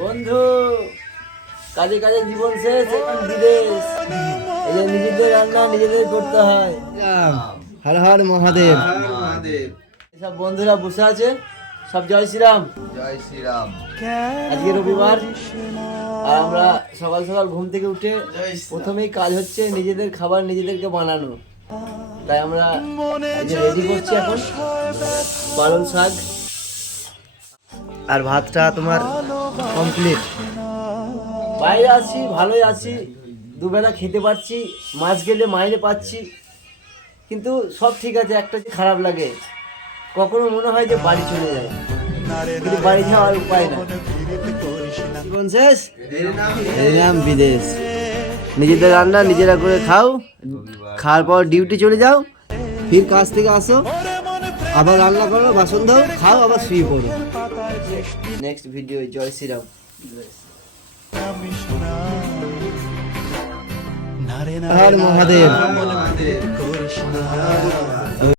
বন্ধু কাজে কাজে জীবন শেষ, এখন বিদেশ। এই যে নিজেদের রান্না নিজেদের করতে হয়। হর হর মহাদেব। সব বন্ধুরা বসে আছে, সব জয় শ্রীরাম। জয় শ্রীরাম। আজকে রবিবার, আর আমরা সকাল সকাল ঘুম থেকে উঠে প্রথমেই কাজ হচ্ছে নিজেদের খাবার নিজেদেরকে বানানো। তাই আমরা রেডি করছি এখন পালং শাক আর ভাতটা তোমার কমপ্লিট। বাইরে আছি, ভালোই আছি, দুবেলা খেতে পারছি, মাছ গেলে মাইনে পাচ্ছি, কিন্তু সব ঠিক আছে। একটা খারাপ লাগে, কখনো মনে হয় যে বাড়ি চলে যায়, কিন্তু বাড়ি যাওয়ার উপায় না। জীবন শেষ, এলাম বিদেশ। নিজেদের রান্না নিজেরা করে খাও, খাওয়ার পর ডিউটি চলে যাও, ফির কাজ থেকে আসো, আবার রান্না করো, বাসন দাও, খাও, আবার শুয়ে পড়ো। Next video. জয় শ্রীরাম। হর মহাদেব।